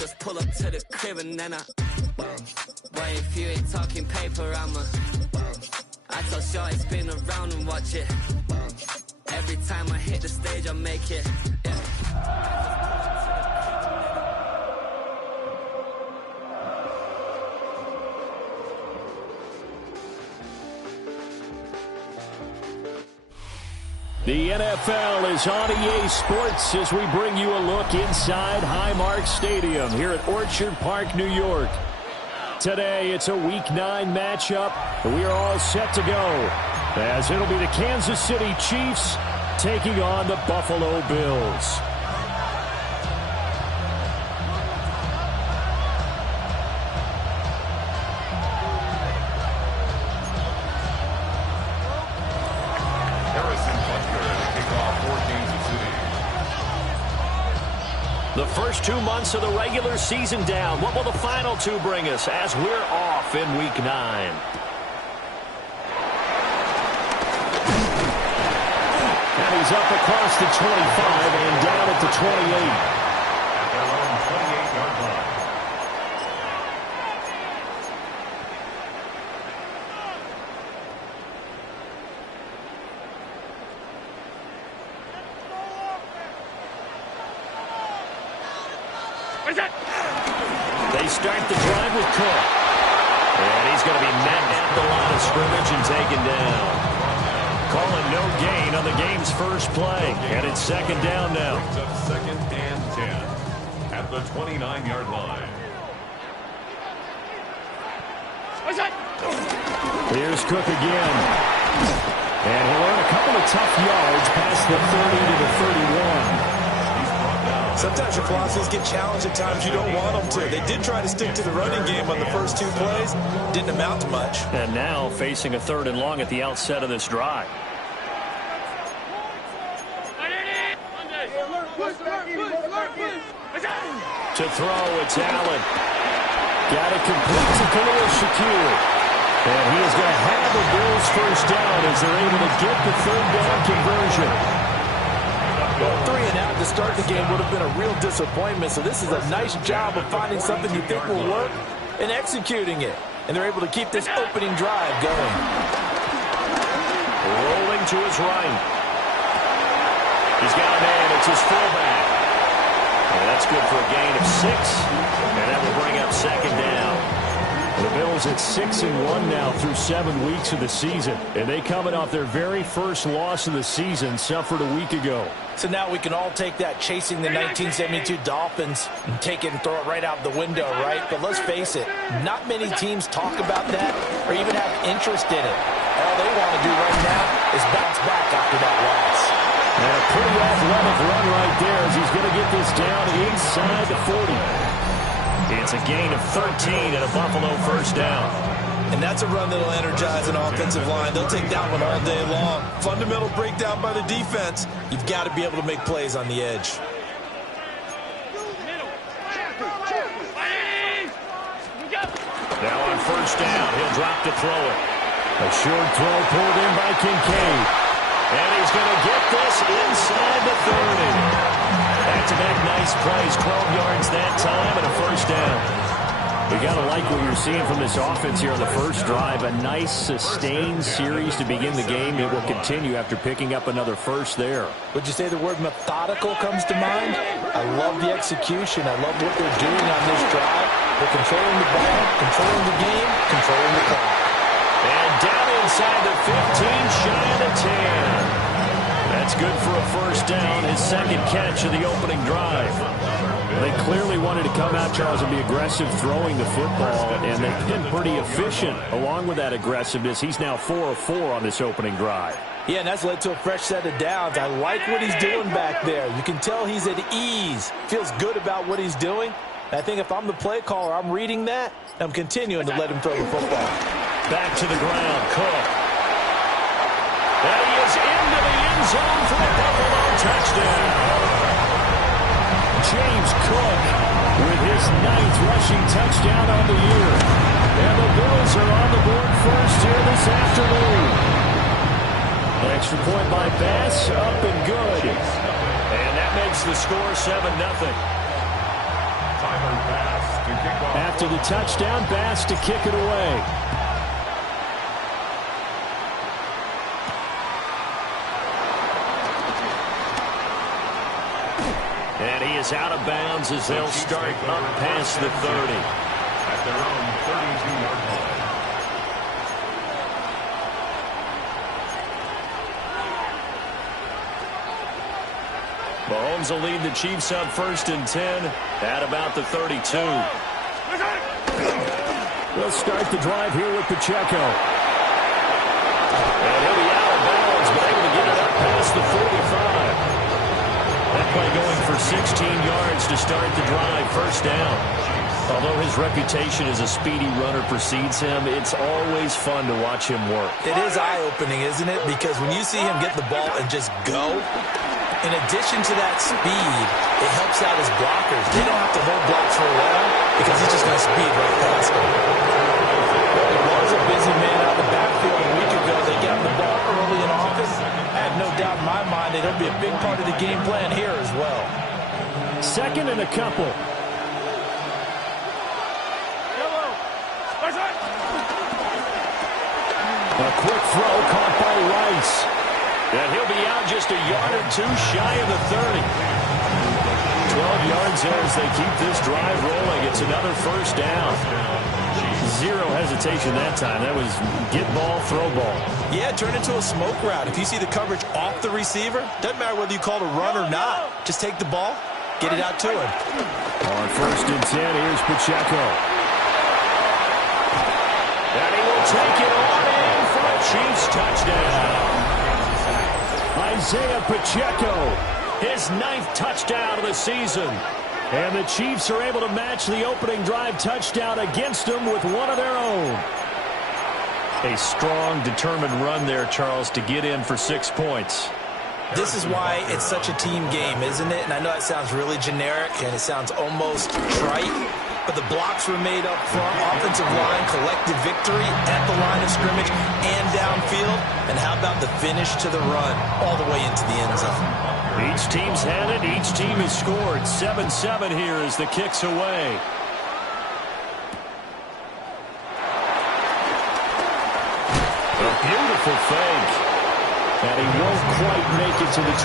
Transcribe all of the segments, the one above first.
just pull up to the crib and then boy, if you ain't talking paper, I told Shorty spin around and watch it. Every time I hit the stage, I make it. The NFL is on EA Sports as we bring you a look inside Highmark Stadium here at Orchard Park, New York. Today, it's a Week 9 matchup. We are all set to go as it'll be the Kansas City Chiefs taking on the Buffalo Bills. The first 2 months of the regular season down. What will the final 2 bring us as we're off in Week 9? And he's up across the 25 and down at the 28. They start the drive with Cook. And he's going to be met at the line of scrimmage and taken down. Calling no gain on the game's first play. And it's second down now. Brings up second and 10 at the 29-yard line. Here's Cook again. And he'll earn a couple of tough yards past the 30 to the 31. Sometimes your philosophies get challenged at times you don't want them to. They did try to stick to the running game on the first 2 plays. Didn't amount to much. And now facing a 3rd and long at the outset of this drive. To throw, it's Allen. Got it complete to Khalil Shakir. And he is going to have the Bills first down as they're able to get the 3rd down conversion. Well, 3 and out to start the game would have been a real disappointment. So this is a nice job of finding something you think will work and executing it. And they're able to keep this opening drive going. Rolling to his right. He's got a man. It's his fullback. And that's good for a gain of 6. And that will bring up second down. The Bills at 6-1 now through 7 weeks of the season. And they coming off their very first loss of the season, suffered a week ago. So now we can all take that chasing the 1972 Dolphins and take it and throw it right out the window, right? But let's face it, not many teams talk about that or even have interest in it. All they want to do right now is bounce back after that loss. And a pretty athletic run right there as he's going to get this down inside the 40. It's a gain of 13 and a Buffalo first down. And that's a run that'll energize an offensive line. They'll take that one all day long. Fundamental breakdown by the defense. You've got to be able to make plays on the edge. Now on first down, he'll drop to throw it. A short throw pulled in by Kincaid. And he's going to get this inside the 30. Back-to-back nice plays, 12 yards that time, and a first down. You got to like what you're seeing from this offense here on the first drive. A nice, sustained series to begin the game. It will continue after picking up another first there. Would you say the word methodical comes to mind? I love the execution. I love what they're doing on this drive. They're controlling the ball, controlling the game, controlling the clock. And down inside the 15, shy of the 10. That's good for a first down, his second catch of the opening drive. They clearly wanted to come out, Charles, and be aggressive throwing the football, and they've been pretty efficient along with that aggressiveness. He's now 4 of 4 on this opening drive. Yeah, and that's led to a fresh set of downs. I like what he's doing back there. You can tell he's at ease, feels good about what he's doing. And I think if I'm the play caller, I'm reading that, and I'm continuing to let him throw the football. Back to the ground, Cook. And he is into the end zone for the Buffalo touchdown. James Cook with his 9th rushing touchdown on the year. And the Bills are on the board first here this afternoon. An extra point by Bass, up and good. And that makes the score 7-0. Tyler Bass. to the touchdown pass to kick it away. And he is out of bounds as they'll start up past the 30. At their own 32-yard line. Mahomes will lead the Chiefs up 1st and 10 at about the 32. They'll start the drive here with Pacheco. And he'll be out of bounds, but able to get it up past the 45. That play going for 16 yards to start the drive, 1st down. Although his reputation as a speedy runner precedes him, it's always fun to watch him work. It is eye-opening, isn't it? Because when you see him get the ball and just go, in addition to that speed, it helps out his blockers. They don't have to hold blocks for a while because he's just going to speed right past them. Well, he was a busy man out of the backfield a week ago. They got the ball early and often. I have no doubt in my mind that he'll be a big part of the game plan here as well. 2nd and a couple. A quick throw caught by Rice. And he'll be out just a yard or two shy of the 30. 12 yards there as they keep this drive rolling. It's another 1st down. Zero hesitation that time. That was get ball, throw ball. Yeah, turn into a smoke route. If you see the coverage off the receiver, doesn't matter whether you call it a run or not. Just take the ball, get it out to him. On 1st and 10, here's Pacheco. And he will take it on in for a Chiefs touchdown. Isaiah Pacheco, his 9th touchdown of the season. And the Chiefs are able to match the opening drive touchdown against them with one of their own. A strong, determined run there, Charles, to get in for 6 points. This is why it's such a team game, isn't it? And I know that sounds really generic and it sounds almost trite, but the blocks were made up front. Offensive line collected victory at the line of scrimmage and downfield. And how about the finish to the run all the way into the end zone? Each team's had it. Each team has scored. 7-7 here as the kick's away. A beautiful fake. And he won't quite make it to the 25.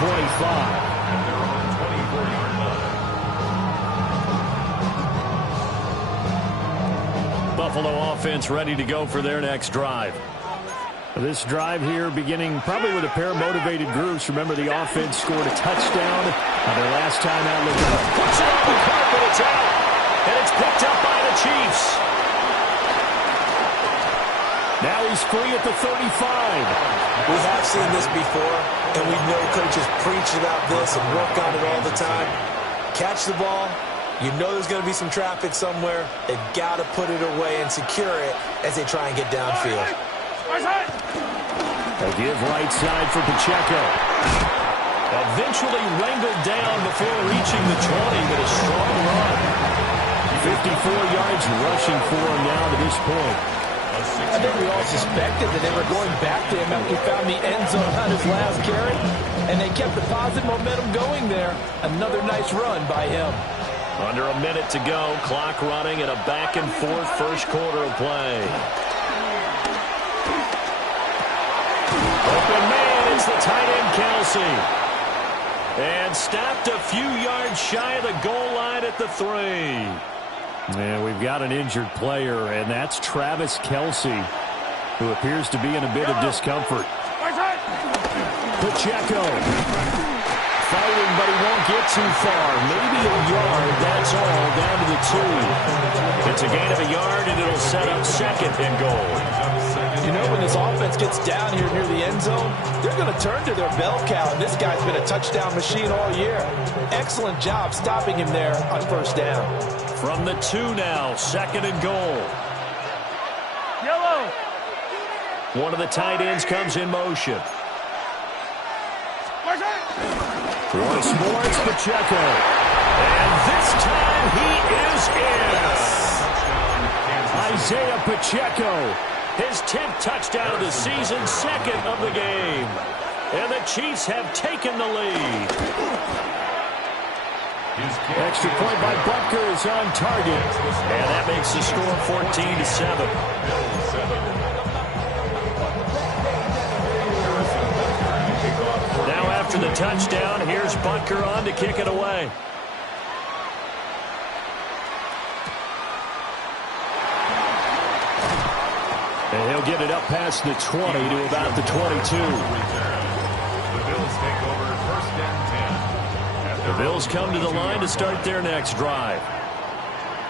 Buffalo offense ready to go for their next drive. This drive here beginning probably with a pair of motivated groups. Remember, the offense scored a touchdown on their last time out. Puts it on the carpet. It's out. And it's picked up by the Chiefs. Now he's free at the 35. We have seen this before, and we know coaches preach about this and work on it all the time. Catch the ball. You know there's going to be some traffic somewhere. They've got to put it away and secure it as they try and get downfield. They give right side for Pacheco. Eventually wrangled down before reaching the 20, but a strong run. 54 yards rushing for him now to this point. I think we all suspected that they were going back to him after he found the end zone on his last carry, and they kept the positive momentum going there. Another nice run by him. Under a minute to go, clock running in a back-and-forth first quarter of play. Open man, it's the tight end, Kelsey. And stopped a few yards shy of the goal line at the 3. And we've got an injured player, and that's Travis Kelsey, who appears to be in a bit of discomfort. Pacheco. Fighting, but he won't get too far. Maybe a yard, that's all, down to the 2. It's a gain of a yard, and it'll set up 2nd and goal. You know, when this offense gets down here near the end zone, they're going to turn to their bell cow, and this guy's been a touchdown machine all year. Excellent job stopping him there on 1st down. From the 2 now, 2nd and goal. Yellow. One of the tight ends comes in motion. Once more, it's Pacheco. And this time he is in. Isaiah Pacheco, his 10th touchdown of the season, 2nd of the game. And the Chiefs have taken the lead. Extra point by Butker is on target. And that makes the score 14-7. Now after the touchdown, here's Butker on to kick it away. And he'll get it up past the 20 to about the 22. The Bills take over first and 10. The Bills come to the line to start their next drive.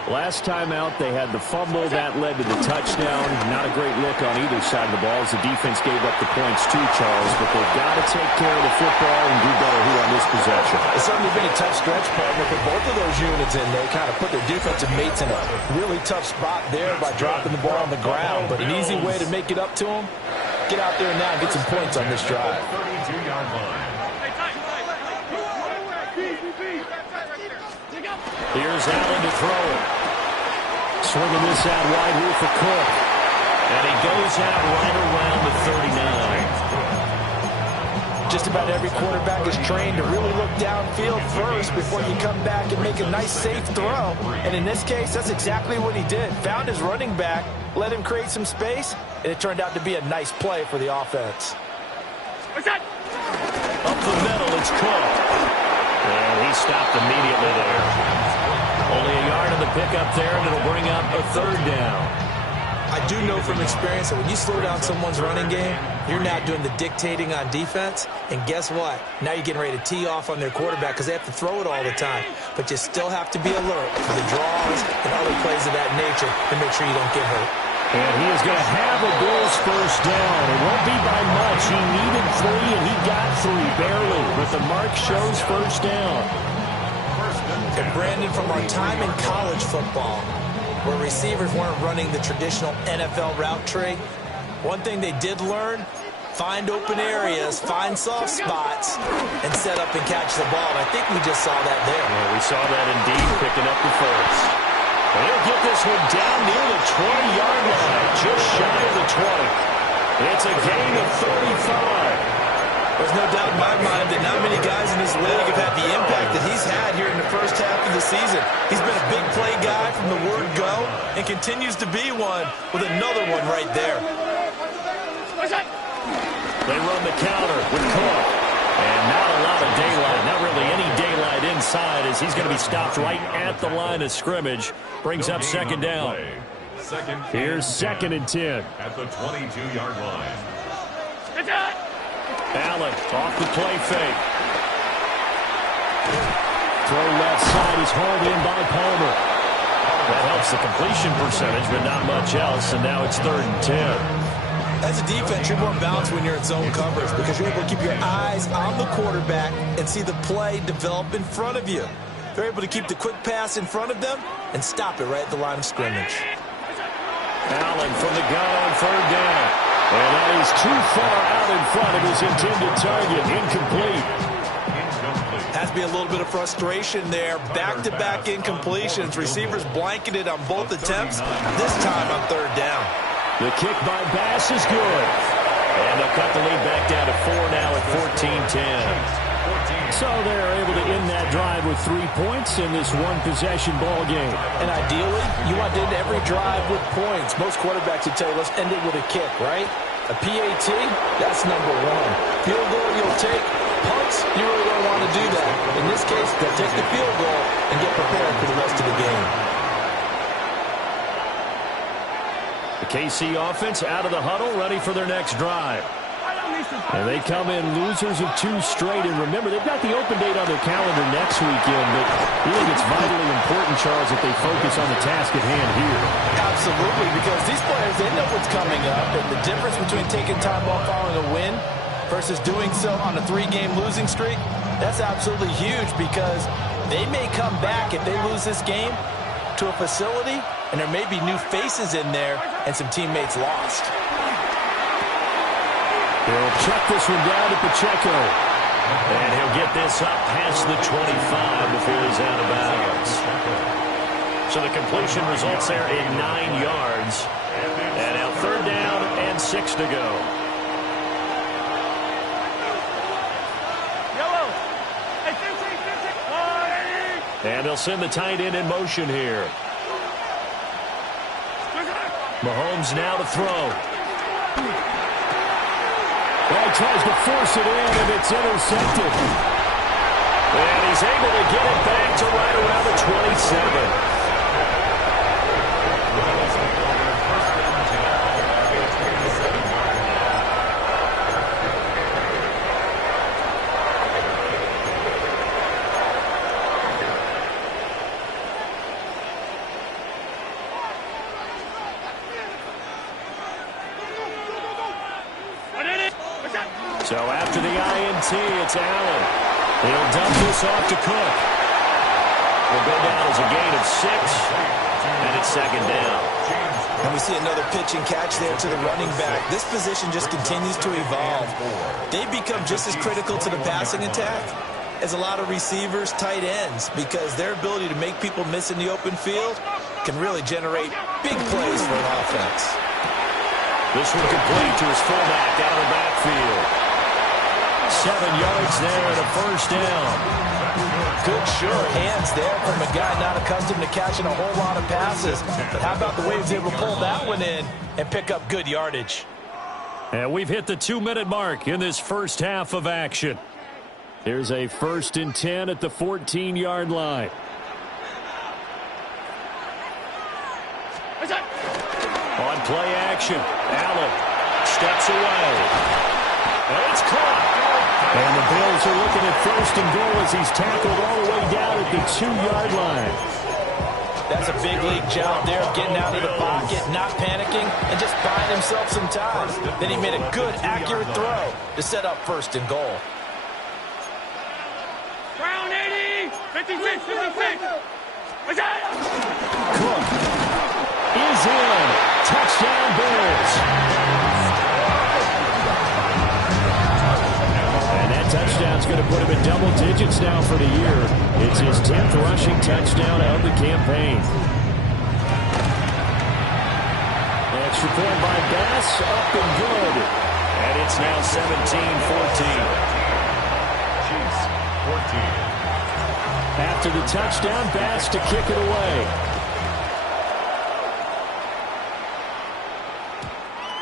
Last time out, they had the fumble. That led to the touchdown. Not a great look on either side of the ball as the defense gave up the points too, Charles. But they've got to take care of the football and do better here on this possession. It's certainly been a tough stretch, partner, for both of those units, and they kind of put their defensive mates in a really tough spot there by dropping the ball on the ground. But an easy way to make it up to them, get out there now and get some points on this drive. 32-yard line. Here's Allen to throw it. Swinging this out wide here for Cook. And he goes out right around the 39. Just about every quarterback is trained to really look downfield first before you come back and make a nice, safe throw. And in this case, that's exactly what he did. Found his running back, let him create some space, and it turned out to be a nice play for the offense. Up the middle, it's Cook. And he stopped immediately there. Only a yard of the pickup there, and it'll bring up a third down. I do know from experience that when you slow down someone's running game, you're now doing the dictating on defense. And guess what? Now you're getting ready to tee off on their quarterback because they have to throw it all the time. But you still have to be alert for the draws and other plays of that nature to make sure you don't get hurt. And he is going to have a Bills first down. It won't be by much. He needed 3, and he got 3, barely. But the mark shows first down. And Brandon, from our time in college football, where receivers weren't running the traditional NFL route tree, one thing they did learn, find open areas, find soft spots, and set up and catch the ball. And I think we just saw that there. Yeah, we saw that indeed, picking up the first. And he'll get this one down near the 20-yard line, just shy of the 20. It's a gain of 35. There's no doubt in my mind that not many guys in this league have had the impact that he's had here in the first half of the season. He's been a big play guy from the word go and continues to be one with another one right there. They run the counter with Cook. And not a lot of daylight, not really any daylight inside as he's going to be stopped right at the line of scrimmage. Brings up second down. Here's second and 10. At the 22-yard line. Allen off the play fake. Throw left side is hauled in by Palmer. That helps the completion percentage, but not much else, and now it's third and 10. As a defense, you're more balanced when you're in zone coverage because you're able to keep your eyes on the quarterback and see the play develop in front of you. They're able to keep the quick pass in front of them and stop it right at the line of scrimmage. Allen from the gun on third down. And that is too far out in front of his intended target. Incomplete. Has to be a little bit of frustration there. Back-to-back incompletions. Receivers blanketed on both attempts, this time on third down. The kick by Bass is good. And they'll cut the lead back down to 4 now at 14-10. So they're able to end that drive with 3 points in this one-possession ball game. And ideally, you want to end every drive with points. Most quarterbacks would tell you, let's end it with a kick, right? A PAT, that's number 1. Field goal you'll take. Punts, you really don't want to do that. In this case, they'll take the field goal and get prepared for the rest of the game. The KC offense out of the huddle, ready for their next drive. And they come in losers of 2 straight. And remember, they've got the open date on their calendar next weekend. But you think it's vitally important, Charles, that they focus on the task at hand here. Absolutely, because these players, they know what's coming up. And the difference between taking time off following a win versus doing so on a 3-game losing streak, that's absolutely huge because they may come back if they lose this game to a facility, and there may be new faces in there and some teammates lost. He'll check this one down to Pacheco. And he'll get this up past the 25 before he's out of bounds. So the completion results there in 9 yards. And now third down and 6 to go. And they'll send the tight end in motion here. Mahomes now to throw. Well, he tries to force it in, and it's intercepted. And he's able to get it back to right around the 27. So after the INT, it's Allen. He'll dump this off to Cook. Will go down as a gain of 6, and it's second down. And we see another pitch and catch there to the running back. This position just continues to evolve. They become just as critical to the passing attack as a lot of receivers, tight ends, because their ability to make people miss in the open field can really generate big plays for an offense. This one complete to his fullback out of the backfield. 7 yards there and a first down. Good, sure hands there from a guy not accustomed to catching a whole lot of passes. But how about the way he was able to pull that one in and pick up good yardage? And we've hit the 2-minute mark in this first half of action. Here's a 1st and 10 at the 14-yard line. On play action, Allen steps away. And it's caught. And the Bills are looking at 1st and goal as he's tackled all the way down at the 2-yard line. That's a big league job there, getting out of the pocket, not panicking, and just buying himself some time. Then he made a good, accurate throw to set up 1st and goal. Round 80, 56, 56. Cook is in. Touchdown, Bills. And that touchdown's going to put him in double digits now for the year. It's his 10th rushing touchdown of the campaign. Extra point by Bass, up and good. And it's now 17-14. Chiefs, 14. After the touchdown, Bass to kick it away.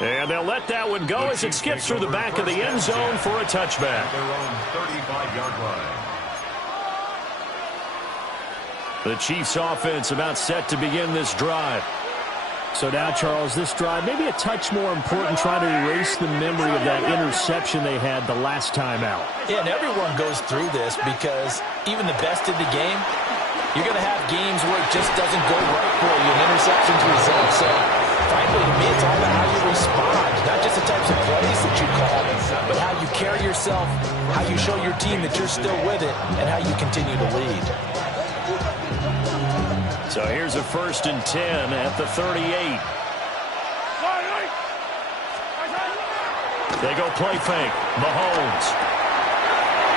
And they'll let that one go as it skips through the back of the end zone for a touchback. Their own 35-yard line. The Chiefs offense about set to begin this drive. So now, Charles, this drive maybe a touch more important, trying to erase the memory of that interception they had the last time out. Yeah, and everyone goes through this because even the best in the game, you're going to have games where it just doesn't go right for you and interceptions result. So, frankly, to me, it's all about how you respond, not just the types of plays that you call, but how you carry yourself, how you show your team that you're still with it, and how you continue to lead. So here's a 1st and 10 at the 38. They go play fake. Mahomes.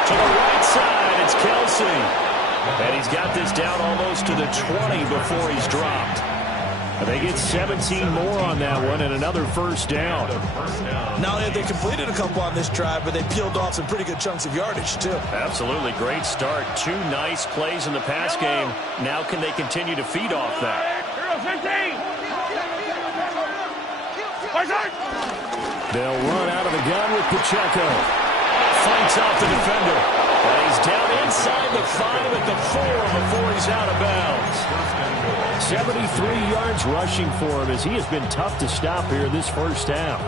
To the right side, it's Kelsey. And he's got this down almost to the 20 before he's dropped. They get 17 more on that one and another first down. Not only have they completed a couple on this drive, but they peeled off some pretty good chunks of yardage, too. Absolutely. Great start. 2 nice plays in the pass game. Now can they continue to feed off that? They'll run out of the gun with Pacheco. Fights off the defender. And he's down inside the 5 at the 4 before he's out of bounds. 73 yards rushing for him as he has been tough to stop here this first half.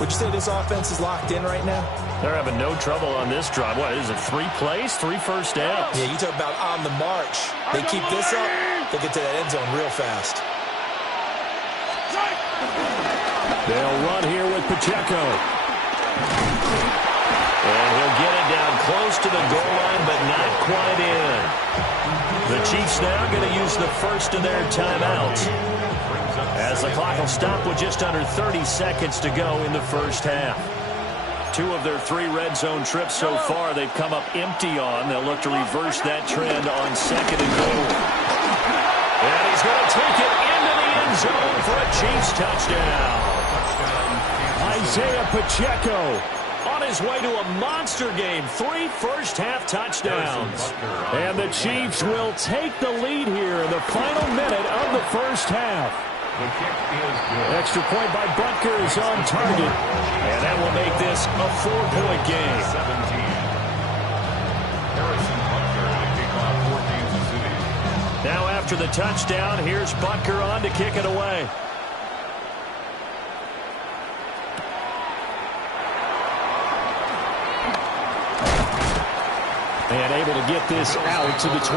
Would you say this offense is locked in right now? They're having no trouble on this drive. What is it, 3 plays, 3 first downs? Yeah, you talk about on the march. They keep this up, they get to that end zone real fast. They'll run here with Pacheco. And he'll get it down close to the goal line, but not quite in. The Chiefs now going to use the first of their timeouts, as the clock will stop with just under 30 seconds to go in the first half. 2 of their 3 red zone trips so far they've come up empty on. They'll look to reverse that trend on 2nd and goal. And he's going to take it into the end zone for a Chiefs touchdown. Isaiah Pacheco on his way to a monster game. 3 first-half touchdowns. And the Chiefs will take the lead here in the final minute of the first half. The kick is good. Extra point by Butker is on target. And that will make this a 4-point game. 17. Harrison Butker to kick off for Kansas City. Now after the touchdown, here's Butker on to kick it away. And able to get this out to the 25.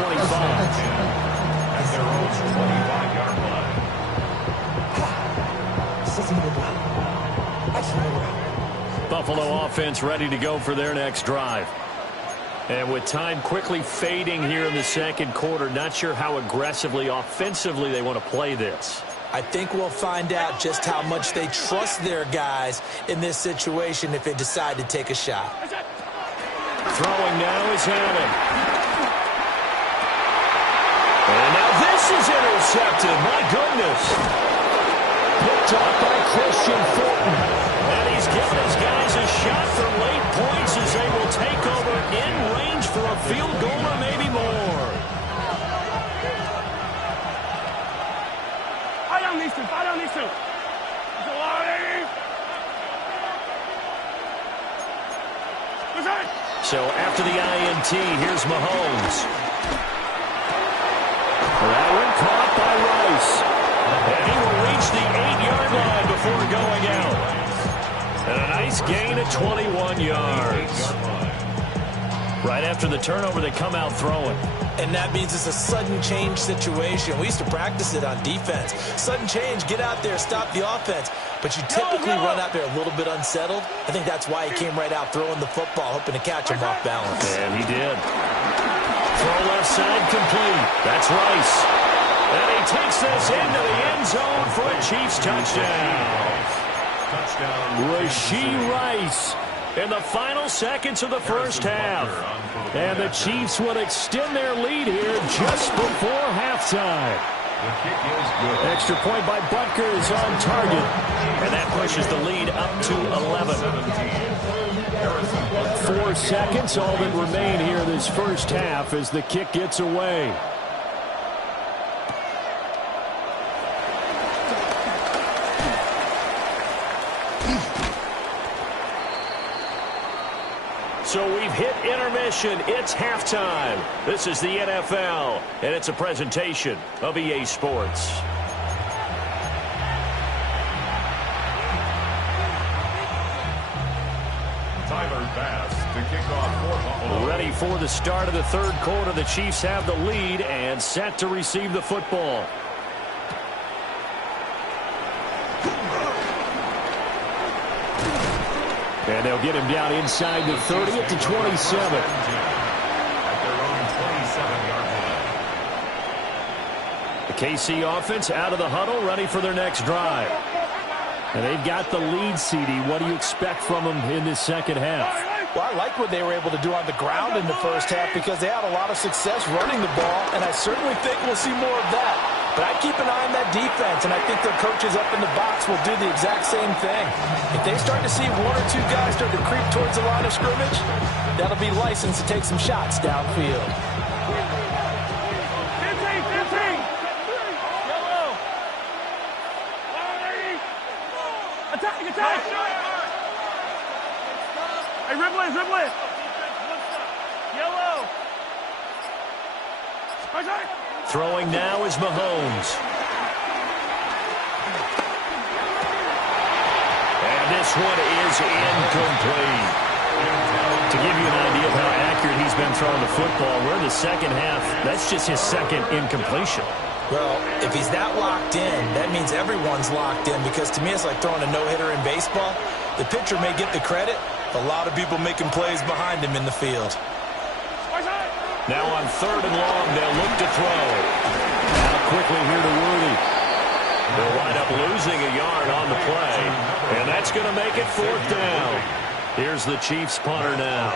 At their own 25-yard line. Buffalo offense ready to go for their next drive. And with time quickly fading here in the second quarter, not sure how aggressively, offensively they want to play this. I think we'll find out just how much they trust their guys in this situation if they decide to take a shot. Throwing now is Allen. And now this is intercepted. My goodness. Picked off by Christian Fulton. And he's given his guys a shot for late points as they will take over in range for a field goal or maybe more. Fight on these two. Fight on these two. So after the INT, here's Mahomes. That one caught by Rice. And he will reach the 8-yard line before going out. And a nice gain of 21 yards. Right after the turnover, they come out throwing. And that means it's a sudden change situation. We used to practice it on defense. Sudden change, get out there, stop the offense. But you typically run out there a little bit unsettled. I think that's why he came right out throwing the football, hoping to catch him off balance. And he did. Throw left side complete. That's Rice. And he takes this into the end zone for a Chiefs touchdown. Rashee Rice in the final seconds of the first half. And the Chiefs will extend their lead here just before halftime. The kick is good. Extra point by Butker is on target. And that pushes the lead up to 11. 4 seconds, all that remain here this first half as the kick gets away. So we've hit intermission. It's halftime. This is the NFL, and it's a presentation of EA Sports. Tyler Bass to kick off for Buffalo. Ready for the start of the third quarter. The Chiefs have the lead and set to receive the football. And they'll get him down inside the 30 at the 27. At their own 27-yard line. The KC offense out of the huddle, ready for their next drive. And they've got the lead, CD. What do you expect from them in this second half? Well, I like what they were able to do on the ground in the first half because they had a lot of success running the ball, and I certainly think we'll see more of that. But I keep an eye on that defense, and I think their coaches up in the box will do the exact same thing. If they start to see 1 or 2 guys start to creep towards the line of scrimmage, that'll be license to take some shots downfield. 15. Yellow. Attack. Hey, dribble it. Yellow. Throwing now is Mahomes. And this one is incomplete. To give you an idea of how accurate he's been throwing the football, we're in the second half. That's just his second incompletion. Well, if he's that locked in, that means everyone's locked in because to me it's like throwing a no-hitter in baseball. The pitcher may get the credit, a lot of people making plays behind him in the field. Now on 3rd and long, they'll look to throw. Now quickly here to Worthy. They'll wind up losing a yard on the play, and that's going to make it 4th down. Here's the Chiefs punter now.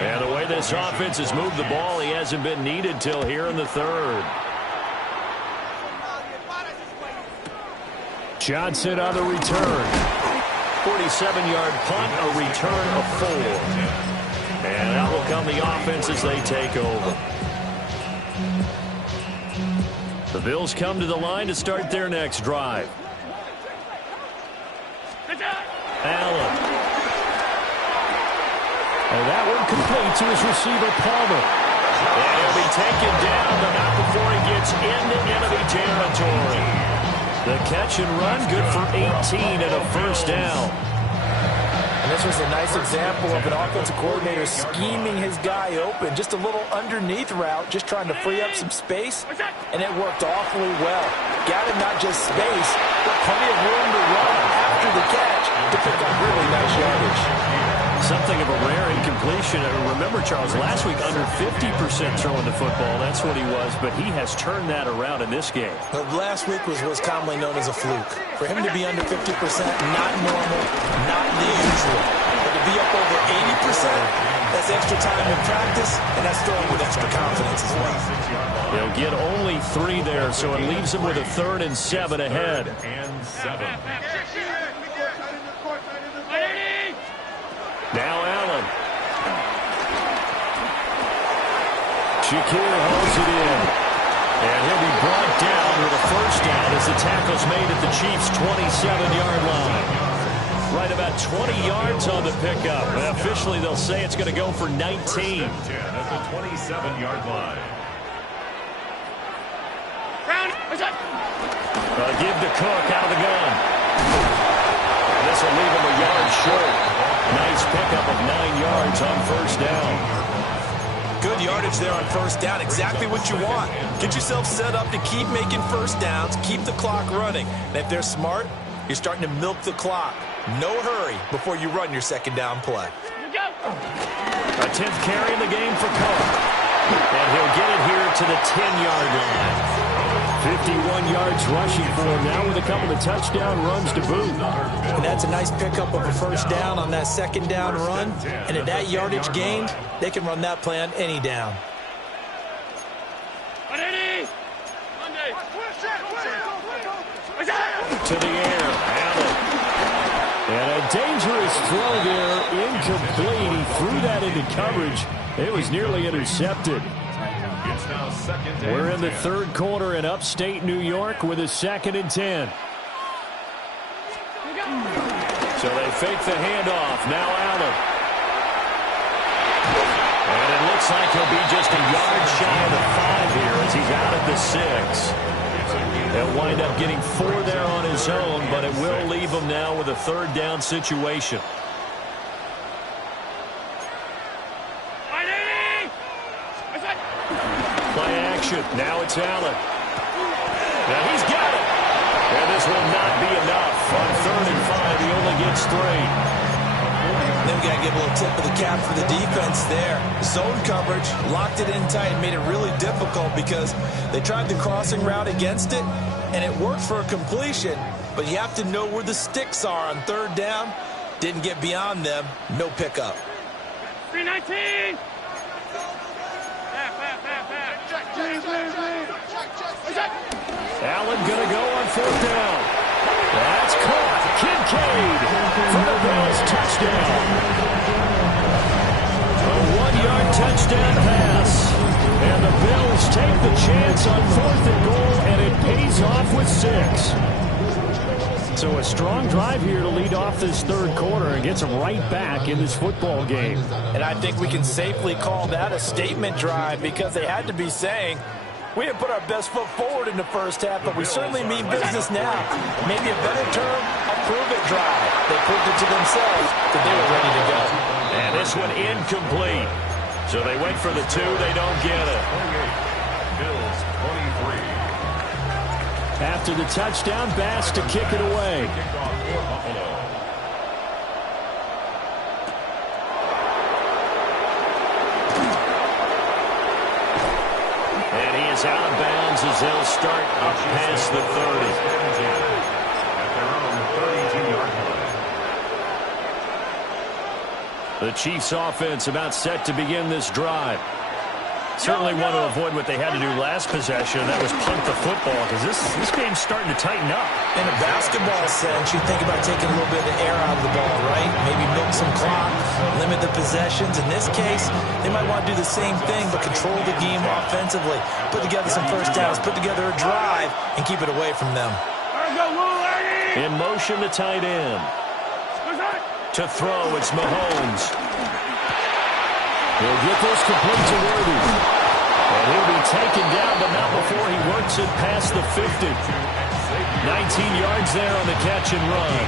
And the way this offense has moved the ball, he hasn't been needed till here in the 3rd. Johnson on the return. 47-yard punt, a return of 4. And out will come the offense as they take over. The Bills come to the line to start their next drive. Allen. And that one complete to his receiver, Palmer. And he'll be taken down, but not before he gets into enemy territory. The catch and run, good for 18 and a first down. And this was a nice example of an offensive coordinator scheming his guy open. Just a little underneath route, just trying to free up some space, and it worked awfully well. Got him not just space, but plenty of room to run after the catch to pick up really nice yardage. Something of a rare incompletion. Remember, Charles, last week under 50% throwing the football. That's what he was, but he has turned that around in this game. But last week was what's commonly known as a fluke. For him to be under 50%, not normal, not the usual. But to be up over 80%, that's extra time in practice, and that's throwing with extra confidence as well. They'll get only 3 there, so it leaves them with a 3rd and 7 ahead. Now Allen. Shakir holds it in. And he'll be brought down with a first down as the tackle's made at the Chiefs' 27-yard line. Right about 20 yards on the pickup. And officially, they'll say it's going to go for 19. At the 27-yard line. Give to Cook out of the gun. And this will leave him a yard short. Nice pickup of 9 yards on first down. Good yardage there on first down. Exactly what you want. Get yourself set up to keep making first downs, keep the clock running. And if they're smart, you're starting to milk the clock. No hurry before you run your second down play. A 10th carry in the game for Cook. And he'll get it here to the 10-yard line. 51 yards rushing for him now with a couple of touchdown runs to boot. And that's a nice pickup of a first down on that second down run. And at that yardage gained, they can run that play on any down. To the air, Allen. And a dangerous throw there, incomplete. He threw that into coverage. It was nearly intercepted. We're in the third quarter in upstate New York with a 2nd and 10. So they fake the handoff. Now Allen. And it looks like he'll be just a yard shy of the 5 here as he's out at the 6. He'll wind up getting 4 there on his own, but it will leave him now with a 3rd down situation. Play action. Now it's Allen. Now he's got it. And this will not be enough. On 3rd and 5, he only gets 3. Then we got to give a little tip of the cap for the defense there. Zone coverage, locked it in tight, made it really difficult because they tried the crossing route against it, and it worked for a completion, but you have to know where the sticks are on 3rd down. Didn't get beyond them. No pickup. 319. Allen going to go on 4th down. That's caught. Kincaid for the Bills touchdown. A 1-yard touchdown pass. And the Bills take the chance on 4th and goal, and it pays off with 6. So a strong drive here to lead off this third quarter and gets them right back in this football game. And I think we can safely call that a statement drive because they had to be saying, we didn't put our best foot forward in the first half, but we certainly mean business now. Maybe a better term, a prove-it drive. They proved it to themselves that they were ready to go. And this one incomplete. So they went for the 2. They don't get it. Bills 23. After the touchdown, Bass to kick it away. And he is out of bounds as they'll start up past the 30. At their own 32-yard line. The Chiefs offense about set to begin this drive. Certainly want to avoid what they had to do last possession, and that was punt the football, because this game's starting to tighten up. In a basketball sense, you think about taking a little bit of the air out of the ball, right? Maybe milk some clock, limit the possessions. In this case, they might want to do the same thing, but control the game offensively. Put together some first downs, put together a drive, and keep it away from them. In motion, the tight end. To throw, it's Mahomes. He'll get this complete to Worthy. And he'll be taken down, but not before he works it past the 50. 19 yards there on the catch and run.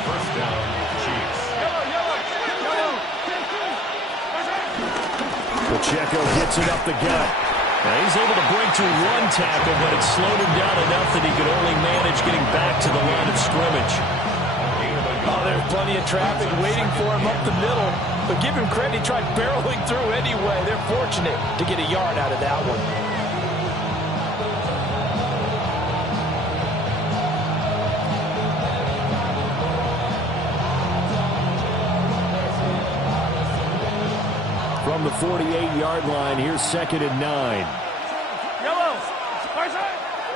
First down, Chiefs. Pacheco gets it up the gut. Now he's able to break through one tackle, but it slowed him down enough that he could only manage getting back to the line of scrimmage. Oh, there's plenty of traffic waiting for him up the middle. But give him credit, he tried barreling through anyway. They're fortunate to get a yard out of that one. From the 48-yard line, here's 2nd and 9.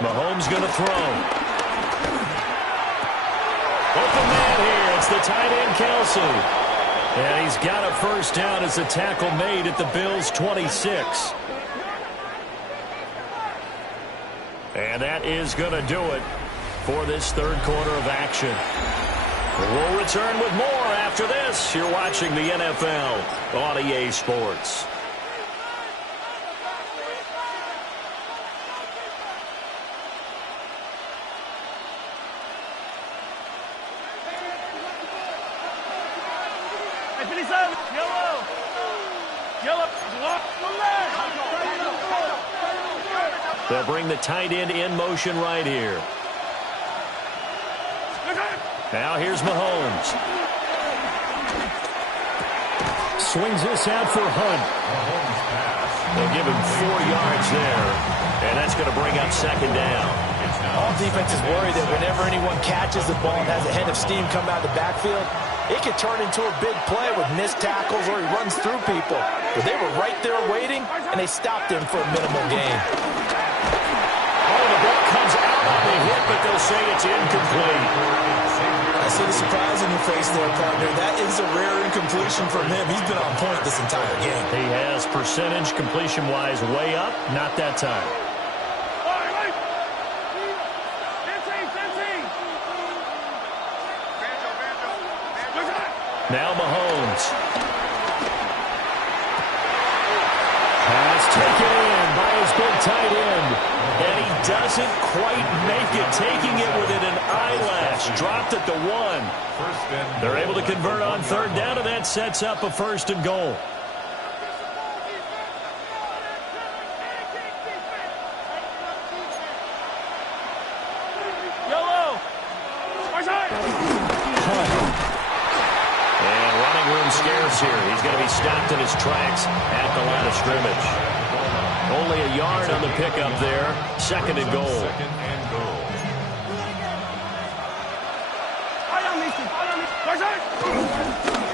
Mahomes going to throw. Open man here. It's the tight end, Kelsey. And he's got a first down as the tackle made at the Bills' 26. And that is going to do it for this third quarter of action. We'll return with more after this. You're watching the NFL on EA Sports. They'll bring the tight end in motion right here. Now here's Mahomes. Swings this out for Hunt. They'll give him 4 yards there, and that's going to bring up 2nd down. All defenses worry that whenever anyone catches the ball and has a head of steam come out of the backfield, it could turn into a big play with missed tackles or he runs through people. But they were right there waiting, and they stopped him for a minimal gain. Oh, the ball comes out on the hit, but they'll say it's incomplete. I see the surprise in your face there, partner. That is a rare incompletion from him. He's been on point this entire game. He has percentage completion-wise way up, not that time. Now Mahomes. Pass taken in by his big tight end. And he doesn't quite make it, taking it within an eyelash. Dropped at the 1. They're able to convert on 3rd down, and that sets up a 1st and goal. Scarce here. He's going to be stopped in his tracks at the line of scrimmage. Only a yard on the pickup there. 2nd and goal.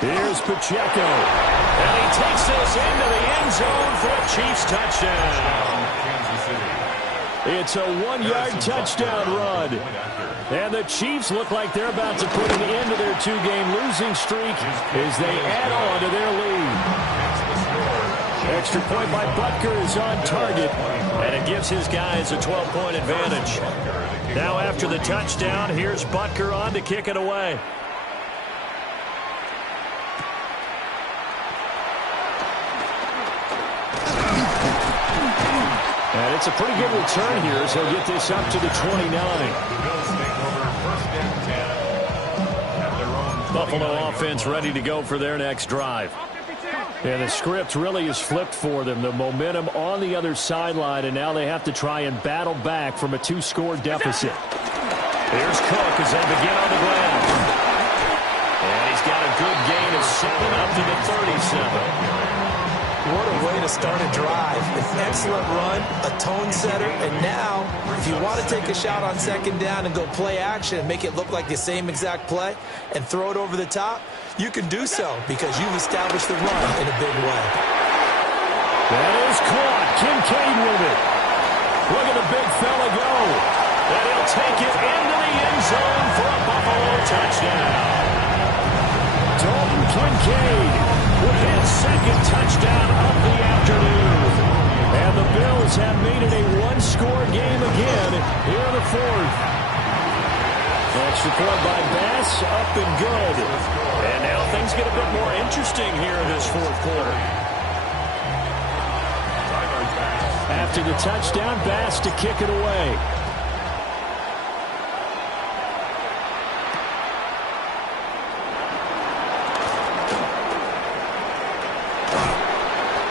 Here's Pacheco. And he takes this into the end zone for a Chiefs touchdown. It's a 1-yard touchdown run. And the Chiefs look like they're about to put an end to their 2-game losing streak as they add on to their lead. Extra point by Butker is on target, and it gives his guys a 12-point advantage. Now after the touchdown, here's Butker on to kick it away. And it's a pretty good return here as he'll get this up to the 29. Buffalo offense ready to go for their next drive. And the script really is flipped for them. The momentum on the other sideline, and now they have to try and battle back from a 2-score deficit. Here's Cook as they begin on the ground. And he's got a good gain of 7 up to the 37. What a way to start a drive. An excellent run, a tone setter, and now, if you want to take a shot on 2nd down and go play action and make it look like the same exact play and throw it over the top, you can do so because you've established the run in a big way. That is caught. Kincaid with it. Look at the big fella go. And he'll take it into the end zone for a Buffalo touchdown. Dalton Kincaid with his second touchdown of the afternoon. And the Bills have made it a one-score game again here in the fourth. Extra point by Bass, up and good. And now things get a bit more interesting here in this fourth quarter. After the touchdown, Bass to kick it away.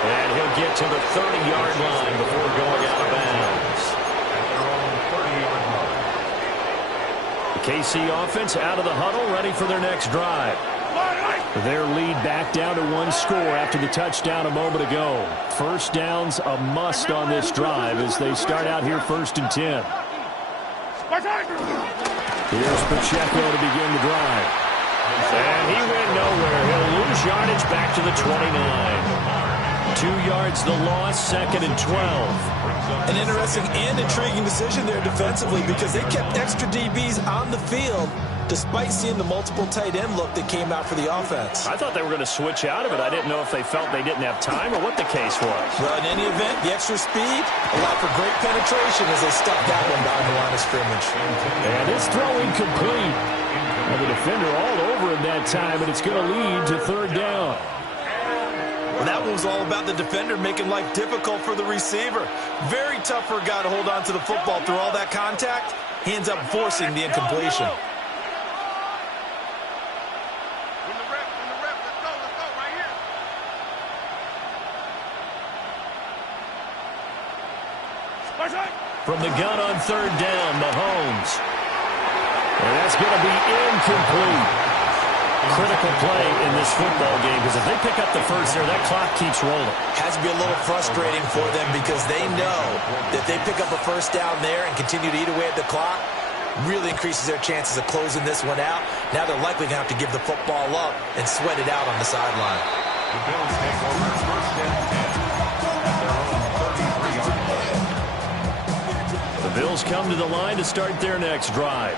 And he'll get to the 30-yard line before going out of bounds. At their own 30-yard line. The KC offense out of the huddle, ready for their next drive. Their lead back down to one score after the touchdown a moment ago. First down's a must on this drive as they start out here 1st and 10. Here's Pacheco to begin the drive. And he went nowhere. He'll lose yardage back to the 29. 2 yards the loss, 2nd and 12. An interesting and intriguing decision there defensively because they kept extra DBs on the field despite seeing the multiple tight end look that came out for the offense. I thought they were going to switch out of it. I didn't know if they felt they didn't have time or what the case was. Well, in any event, the extra speed allowed for great penetration as they stuffed that one behind the line of scrimmage. And his throw incomplete. And the defender all over him that time, and it's going to lead to 3rd down. Well, that one was all about the defender making life difficult for the receiver. Very tough for a guy to hold on to the football through all that contact. He ends up forcing the incompletion. From the gun on 3rd down, Mahomes. And that's going to be incomplete. Critical play in this football game because if they pick up the first there, that clock keeps rolling. Has to be a little frustrating for them because they know that they pick up a first down there and continue to eat away at the clock, really increases their chances of closing this one out. Now they're likely going to have to give the football up and sweat it out on the sideline. The Bills take over 1st and 10 at their own 33-yard line. The Bills come to the line to start their next drive.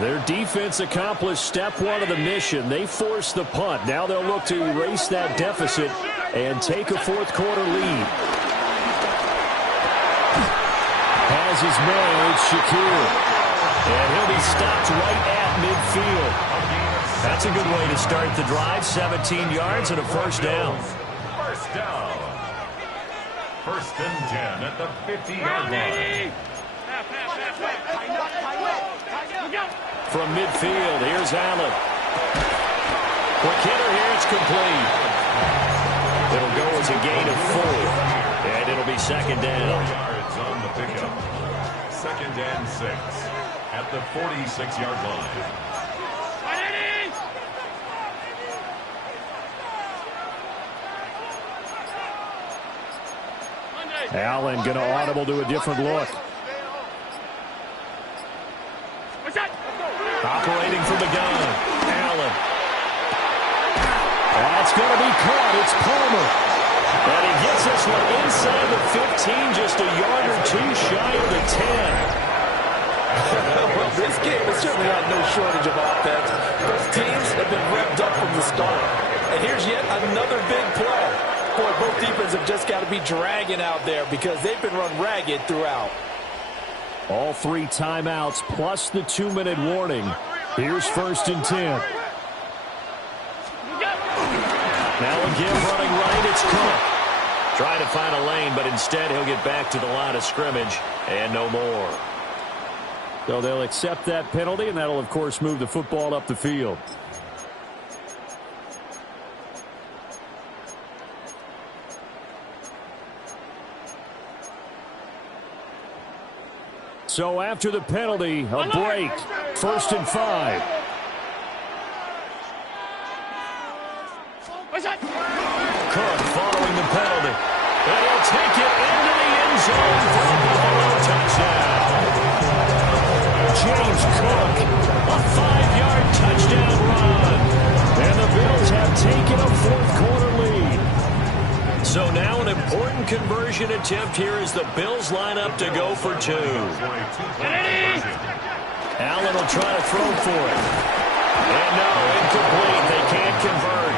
Their defense accomplished step one of the mission. They forced the punt. Now they'll look to erase that deficit and take a fourth quarter lead. Has his man, it's Shakir. And he'll be stopped right at midfield. That's a good way to start the drive. 17 yards and a first down. First down. 1st and 10 at the 50-yard line. From midfield, here's Allen. Quick hitter here, it's complete. It'll go as a gain of 4. And it'll be 2nd down. 4 yards on the pickup. 2nd and 6 at the 46-yard line. Allen going to audible to a different look. Operating from the gun. Allen. That's going to be caught. It's Palmer. And he gets this one inside the 15, just a yard or 2 shy of the 10. Well, this game has certainly had no shortage of offense. Both teams have been revved up from the start. And here's yet another big play. Boy, both defenses have just got to be dragging out there because they've been run ragged throughout. All 3 timeouts plus the 2-minute warning. Here's 1st and 10. Now again running right, it's Cook. Trying to find a lane, but instead he'll get back to the line of scrimmage and no more. So they'll accept that penalty, and that'll, of course, move the football up the field. So after the penalty, a break. 1st and 5. Cook following the penalty. And he'll take it into the end zone for a Buffalo touchdown. James Cook, a 5-yard touchdown run. And the Bills have taken a fourth quarter lead. So now an attempt here as the Bills line up to go for two. Allen will try to throw for it. And no, incomplete. They can't convert.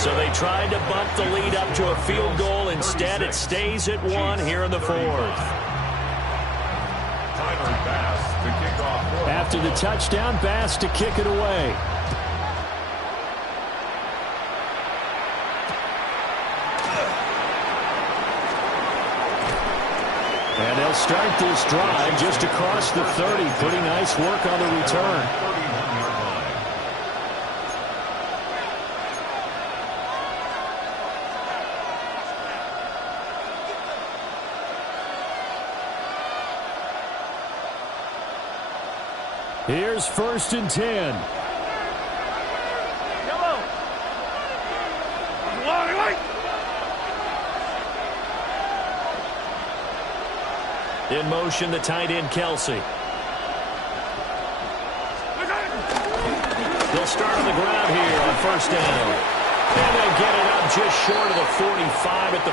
So they tried to bump the lead up to a field goal. Instead, it stays at 1 here in the fourth. After the touchdown, Bass to kick it away. And they'll start this drive just across the 30. Pretty nice work on the return. Here's 1st and 10. In motion, the tight end, Kelsey. They'll start on the ground here on 1st down. And they'll get it up just short of the 45 at the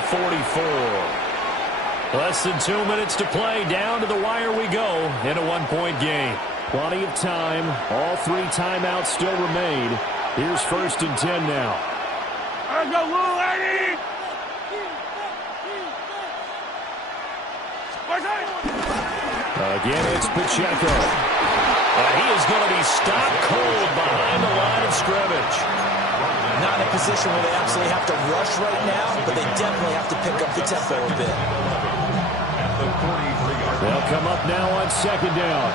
44. Less than 2 minutes to play. Down to the wire we go in a 1-point game. Plenty of time. All 3 timeouts still remain. Here's 1st and 10 now. Let's go, Lou, Eddie! Again, it's Pacheco. He is going to be stopped cold behind the line of scrimmage. Not in a position where they absolutely have to rush right now, but they definitely have to pick up the tempo a bit. They'll come up now on 2nd down.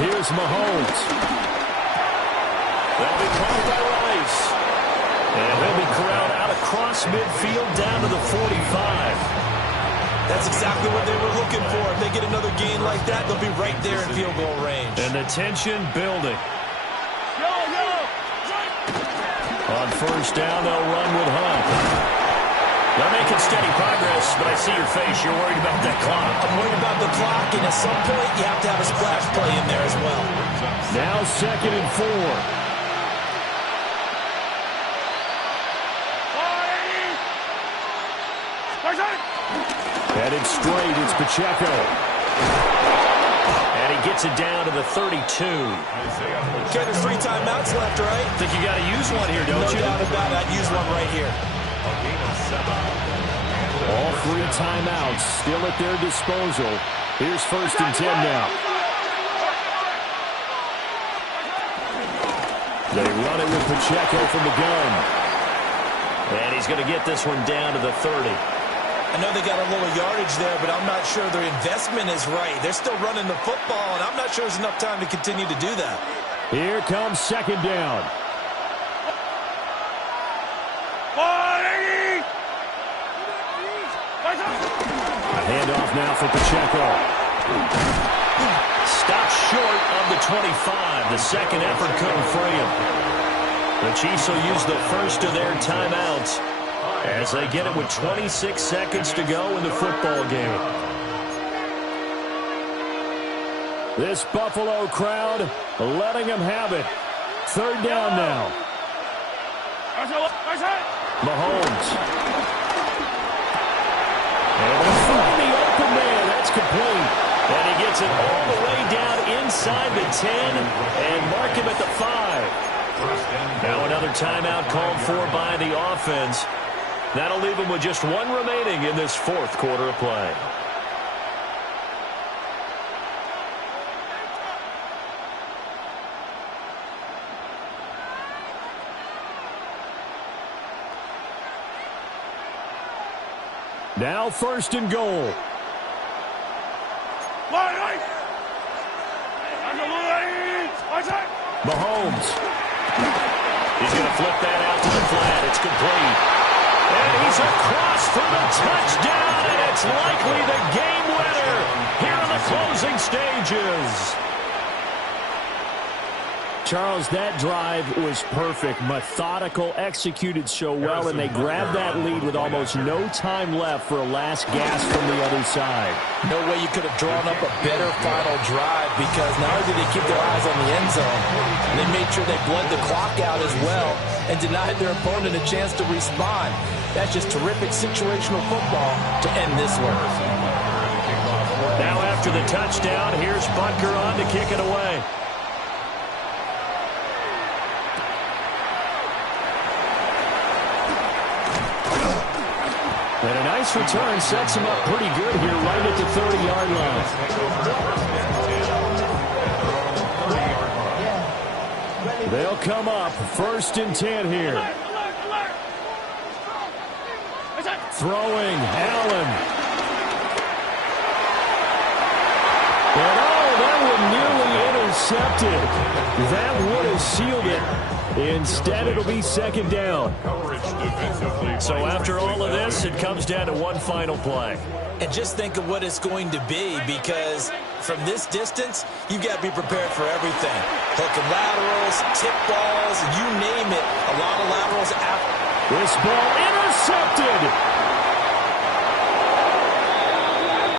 Here's Mahomes. They'll be called by Rice. And he'll be corralled out across midfield down to the 45. That's exactly what they were looking for. If they get another gain like that, they'll be right there in field goal range. And the tension building. On 1st down, they'll run with Hunt. They're making steady progress, but I see your face. You're worried about that clock. I'm worried about the clock, and at some point, you have to have a splash play in there as well. Now 2nd and 4. Headed straight, it's Pacheco. And he gets it down to the 32. Okay, there's 3 timeouts left, right? Think you got to use one here, don't you? No doubt about it. I'd use one right here. All 3 timeouts still at their disposal. Here's 1st and 10 now. They run it with Pacheco from the gun. And he's going to get this one down to the 30. I know they got a little yardage there, but I'm not sure their investment is right. They're still running the football, and I'm not sure there's enough time to continue to do that. Here comes 2nd down. A handoff now for Pacheco. Stopped short of the 25. The second effort couldn't free him. The Chiefs will use the first of their timeouts as they get it with 26 seconds to go in the football game. This Buffalo crowd letting them have it. 3rd down now. Mahomes. And they'll find the open man. That's complete. And he gets it all the way down inside the 10 and mark him at the 5. Now another timeout called for by the offense. That'll leave him with just 1 remaining in this 4th quarter of play. Now 1st and goal. Mahomes. He's going to flip that out to the flat. It's complete. And he's across for the touchdown, and it's likely the game winner here in the closing stages. Charles, that drive was perfect. Methodical, executed so well, and they grabbed that lead with almost no time left for a last gasp from the other side. No way you could have drawn up a better final drive. because not only did they keep their eyes on the end zone, they made sure they bled the clock out as well and denied their opponent a chance to respond. That's just terrific situational football to end this one. Now after the touchdown, here's Butker on to kick it away. And a nice return sets him up pretty good here right at the 30-yard line. They'll come up 1st and 10 here. Throwing, Allen. And that one nearly intercepted. That would have sealed it. Instead, it'll be 2nd down. So after all of this, it comes down to one final play. And just think of what it's going to be, because from this distance, you've got to be prepared for everything. Hook and laterals, tip balls, you name it. A lot of laterals after. This ball intercepted.